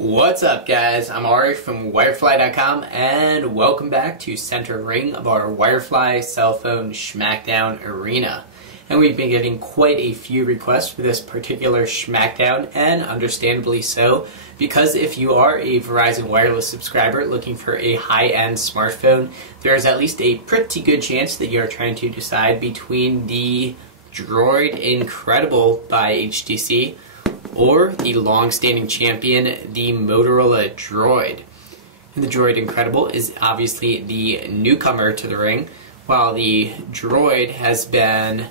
What's up, guys? I'm Ari from Wirefly.com and welcome back to Center Ring of our Wirefly cell phone Schmackdown arena. And we've been getting quite a few requests for this particular Schmackdown, and understandably so, because if you are a Verizon Wireless subscriber looking for a high-end smartphone, there is at least a pretty good chance that you are trying to decide between the Droid Incredible by HTC or the long-standing champion, the Motorola DROID. And the Droid Incredible is obviously the newcomer to the ring, while the Droid has been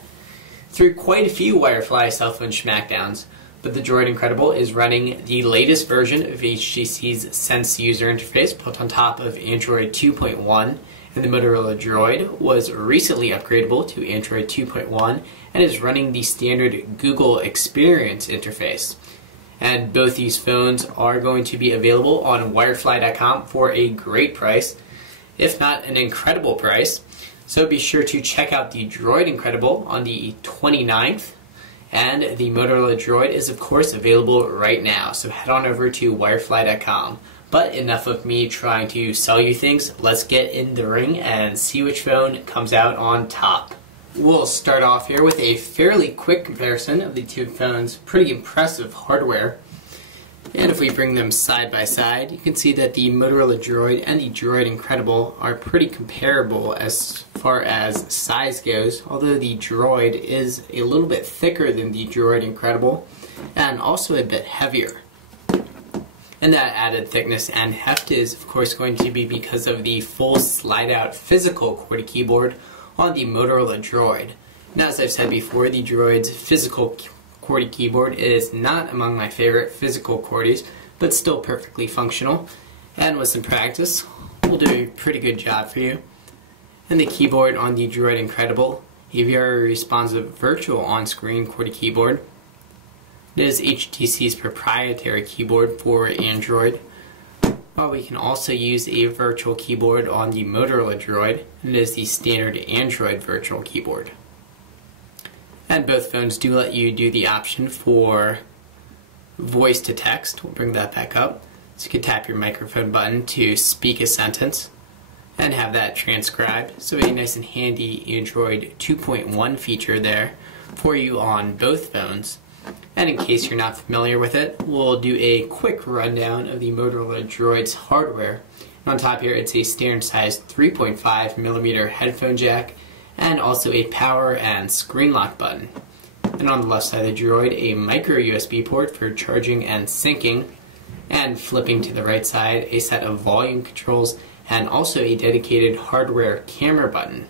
through quite a few Wirefly cell phone Schmackdowns. But the Droid Incredible is running the latest version of HTC's Sense user interface built on top of Android 2.1, and the Motorola DROID was recently upgradable to Android 2.1 and is running the standard Google Experience interface. And both these phones are going to be available on Wirefly.com for a great price, if not an incredible price. So be sure to check out the Droid Incredible on the 29th, and the Motorola DROID is of course available right now, so head on over to Wirefly.com. But enough of me trying to sell you things, let's get in the ring and see which phone comes out on top. We'll start off here with a fairly quick comparison of the two phones' pretty impressive hardware. And if we bring them side by side, you can see that the Motorola DROID and the Droid Incredible are pretty comparable as far as size goes, although the Droid is a little bit thicker than the Droid Incredible and also a bit heavier. And that added thickness and heft is of course going to be because of the full slide-out physical QWERTY keyboard on the Motorola DROID. Now, as I've said before, the Droid's physical QWERTY keyboard is not among my favorite physical QWERTYs, but still perfectly functional, and with some practice will do a pretty good job for you. And the keyboard on the Droid Incredible, a very responsive virtual on-screen QWERTY keyboard. It is HTC's proprietary keyboard for Android, while we can also use a virtual keyboard on the Motorola DROID. It is the standard Android virtual keyboard. And both phones do let you do the option for voice to text. We'll bring that back up. So you can tap your microphone button to speak a sentence and have that transcribed. So a nice and handy Android 2.1 feature there for you on both phones. And in case you're not familiar with it, we'll do a quick rundown of the Motorola DROID's hardware. And on top here, it's a standard size 3.5mm headphone jack, and also a power and screen lock button. And on the left side of the Droid, a micro USB port for charging and syncing, and flipping to the right side, a set of volume controls, and also a dedicated hardware camera button.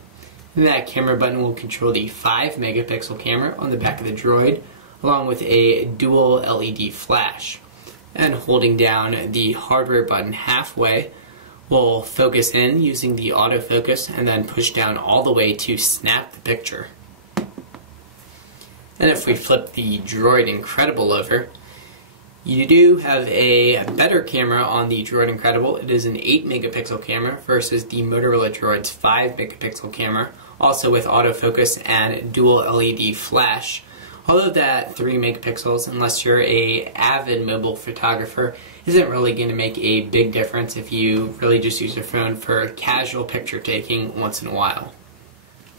And that camera button will control the 5-megapixel camera on the back of the Droid, along with a dual LED flash. And holding down the hardware button halfway will focus in using the autofocus, and then push down all the way to snap the picture. And if we flip the Droid Incredible over, you do have a better camera on the Droid Incredible. It is an 8-megapixel camera versus the Motorola DROID's 5-megapixel camera, also with autofocus and dual LED flash. Although that 3 megapixels, unless you're an avid mobile photographer, isn't really going to make a big difference if you really just use your phone for casual picture taking once in a while.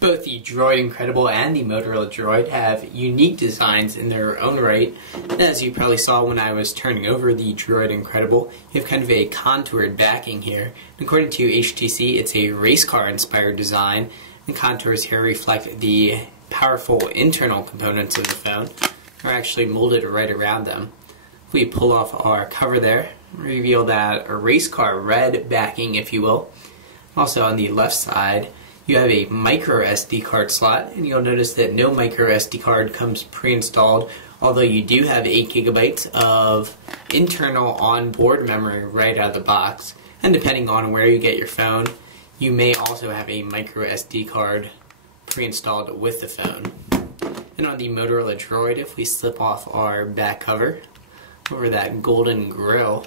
Both the Droid Incredible and the Motorola DROID have unique designs in their own right. And as you probably saw when I was turning over the Droid Incredible, you have kind of a contoured backing here. And according to HTC, it's a race car inspired design. The contours here reflect the powerful internal components of the phone are actually molded right around them. If we pull off our cover there, reveal that a race car red backing, if you will. Also on the left side, you have a micro SD card slot, and you'll notice that no micro SD card comes pre-installed, although you do have 8 gigabytes of internal onboard memory right out of the box. And depending on where you get your phone, you may also have a micro SD card pre-installed with the phone. And on the Motorola DROID, if we slip off our back cover over that golden grill,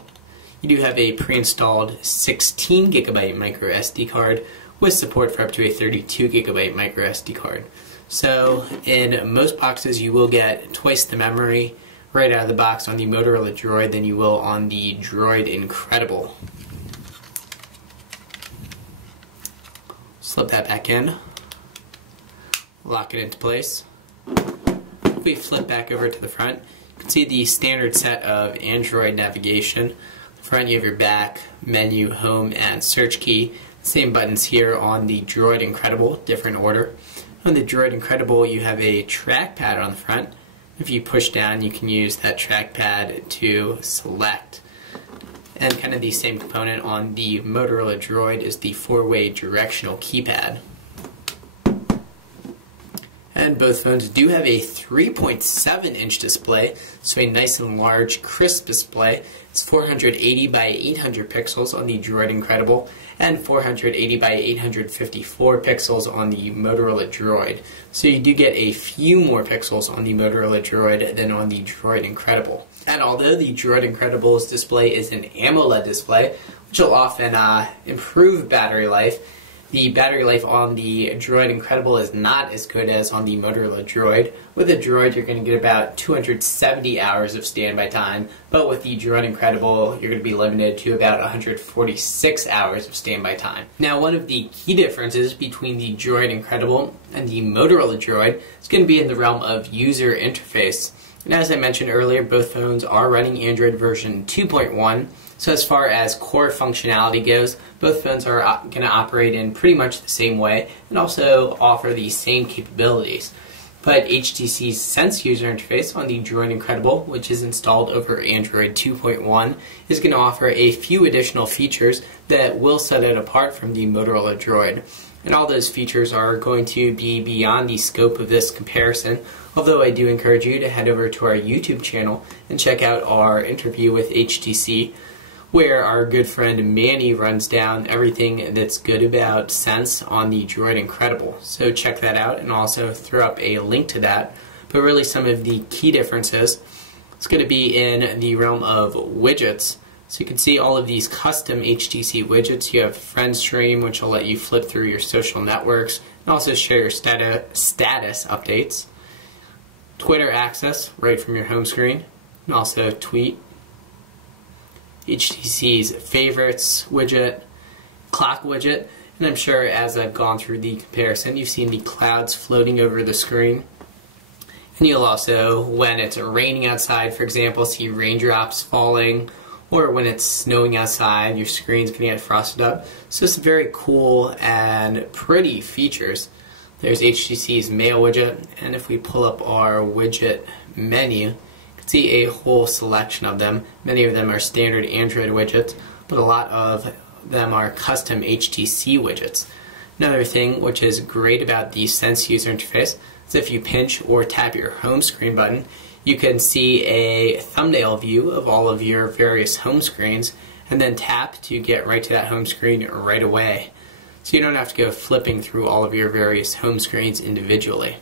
you do have a pre-installed 16 gigabyte micro SD card with support for up to a 32 gigabyte micro SD card. So in most boxes you will get twice the memory right out of the box on the Motorola DROID than you will on the DROID Incredible. Slip that back in, lock it into place. If we flip back over to the front, you can see the standard set of Android navigation. In the front you have your back, menu, home, and search key. Same buttons here on the DROID Incredible, different order. On the DROID Incredible you have a trackpad on the front. If you push down you can use that trackpad to select. And kind of the same component on the Motorola DROID is the 4-way directional keypad. And both phones do have a 3.7-inch display, so a nice and large, crisp display. It's 480 by 800 pixels on the DROID Incredible, and 480 by 854 pixels on the Motorola DROID. So you do get a few more pixels on the Motorola DROID than on the DROID Incredible. And although the DROID Incredible's display is an AMOLED display, which will often improve battery life, the battery life on the DROID Incredible is not as good as on the Motorola DROID. With the DROID, you're going to get about 270 hours of standby time, but with the DROID Incredible, you're going to be limited to about 146 hours of standby time. Now, one of the key differences between the DROID Incredible and the Motorola DROID is going to be in the realm of user interface. And as I mentioned earlier, both phones are running Android version 2.1. So as far as core functionality goes, both phones are going to operate in pretty much the same way and also offer the same capabilities. But HTC's Sense user interface on the DROID Incredible, which is installed over Android 2.1, is going to offer a few additional features that will set it apart from the Motorola DROID. And all those features are going to be beyond the scope of this comparison, although I do encourage you to head over to our YouTube channel and check out our interview with HTC, where our good friend Manny runs down everything that's good about Sense on the DROID Incredible. So check that out, and also throw up a link to that. But really some of the key differences, it's going to be in the realm of widgets. So you can see all of these custom HTC widgets. You have Friend Stream, which will let you flip through your social networks and also share your status updates. Twitter access right from your home screen, and also tweet. HTC's favorites widget, clock widget, and I'm sure as I've gone through the comparison you've seen the clouds floating over the screen. And you'll also, when it's raining outside for example, see raindrops falling, or when it's snowing outside your screen's going to get frosted up. So some very cool and pretty features. There's HTC's mail widget, and if we pull up our widget menu, see a whole selection of them. Many of them are standard Android widgets, but a lot of them are custom HTC widgets. Another thing which is great about the Sense user interface is if you pinch or tap your home screen button, you can see a thumbnail view of all of your various home screens, and then tap to get right to that home screen right away. So you don't have to go flipping through all of your various home screens individually.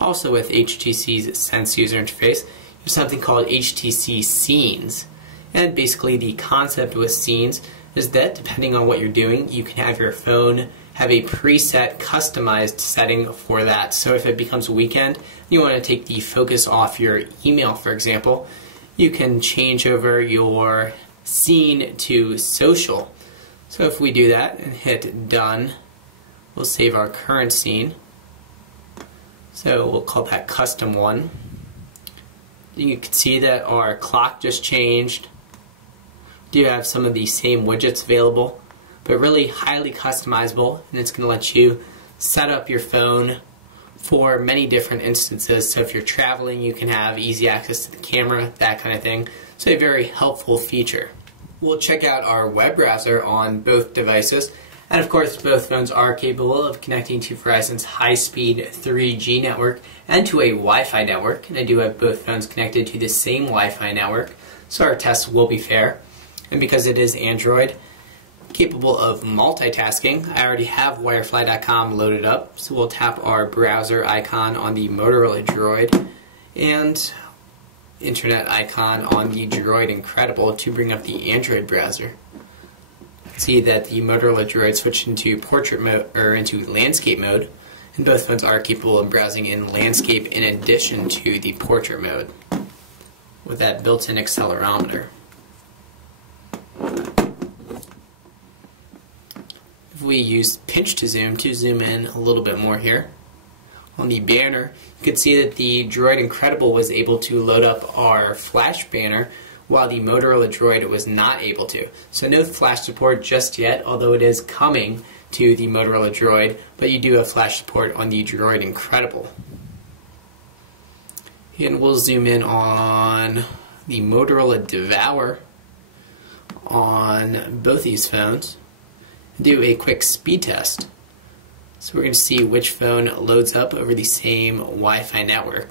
Also with HTC's Sense user interface, you have something called HTC Scenes. And basically the concept with Scenes is that depending on what you're doing, you can have your phone have a preset customized setting for that. So if it becomes weekend, you want to take the focus off your email, for example, you can change over your scene to social. So if we do that and hit done, we'll save our current scene. So we'll call that custom 1. You can see that our clock just changed. We do have some of the same widgets available, but really highly customizable, and it's going to let you set up your phone for many different instances. So if you're traveling, you can have easy access to the camera, that kind of thing. So a very helpful feature. We'll check out our web browser on both devices. And of course, both phones are capable of connecting to Verizon's high-speed 3G network and to a Wi-Fi network. And I do have both phones connected to the same Wi-Fi network, so our tests will be fair. And because it is Android, capable of multitasking, I already have Wirefly.com loaded up, so we'll tap our browser icon on the Motorola DROID and internet icon on the DROID Incredible to bring up the Android browser. See that the Motorola DROID switched into portrait mode, or into landscape mode, and both phones are capable of browsing in landscape in addition to the portrait mode. with that built-in accelerometer. If we use pinch to zoom in a little bit more here, on the banner, you can see that the Droid Incredible was able to load up our flash banner while the Motorola Droid was not able to. So no flash support just yet, although it is coming to the Motorola Droid, but you do have flash support on the Droid Incredible. And we'll zoom in on the Motorola Devour on both these phones and do a quick speed test. So we're going to see which phone loads up over the same Wi-Fi network.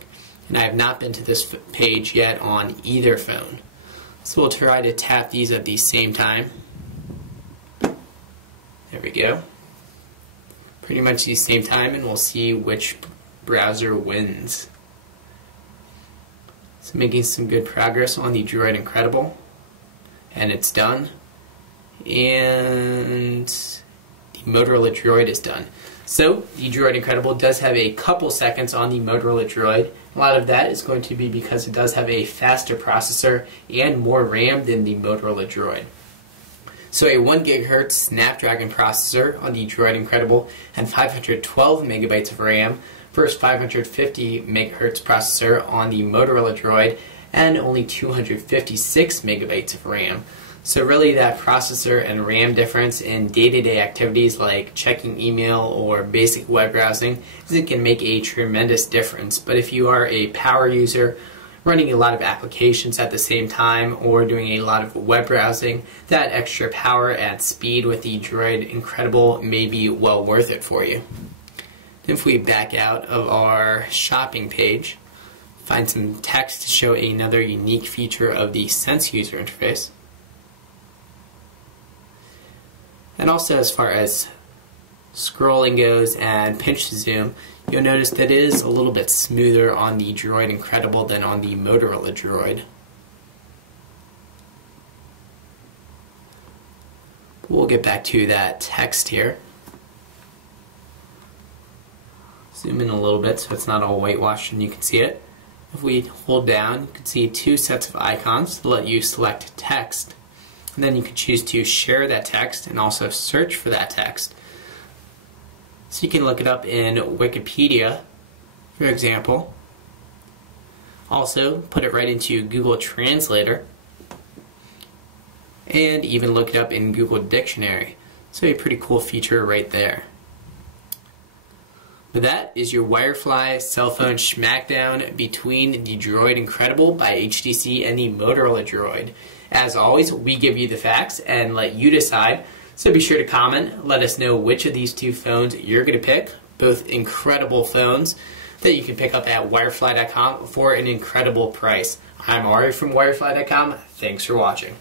And I have not been to this page yet on either phone. So we'll try to tap these at the same time. There we go. Pretty much the same time, and we'll see which browser wins. So making some good progress on the Droid Incredible. And it's done. And the Motorola Droid is done. So, the Droid Incredible does have a couple seconds on the Motorola Droid. A lot of that is going to be because it does have a faster processor and more RAM than the Motorola Droid. So a 1 GHz Snapdragon processor on the Droid Incredible and 512 megabytes of RAM versus 550 MHz processor on the Motorola Droid and only 256 megabytes of RAM. So really that processor and RAM difference in day-to-day activities like checking email or basic web browsing, it can make a tremendous difference. But if you are a power user, running a lot of applications at the same time or doing a lot of web browsing, that extra power and speed with the Droid Incredible may be well worth it for you. If we back out of our shopping page, find some text to show another unique feature of the Sense user interface. And also as far as scrolling goes and pinch to zoom, you'll notice that it is a little bit smoother on the Droid Incredible than on the Motorola Droid. We'll get back to that text here. Zoom in a little bit so it's not all whitewashed and you can see it. If we hold down, you can see two sets of icons to let you select text. And then you can choose to share that text and also search for that text. So you can look it up in Wikipedia, for example. Also, put it right into Google Translator. And even look it up in Google Dictionary. So a pretty cool feature right there. But that is your Wirefly cell phone schmackdown between the Droid Incredible by HTC and the Motorola Droid. As always, we give you the facts and let you decide. So be sure to comment, let us know which of these two phones you're going to pick. Both incredible phones that you can pick up at wirefly.com for an incredible price. I'm Ari from wirefly.com. Thanks for watching.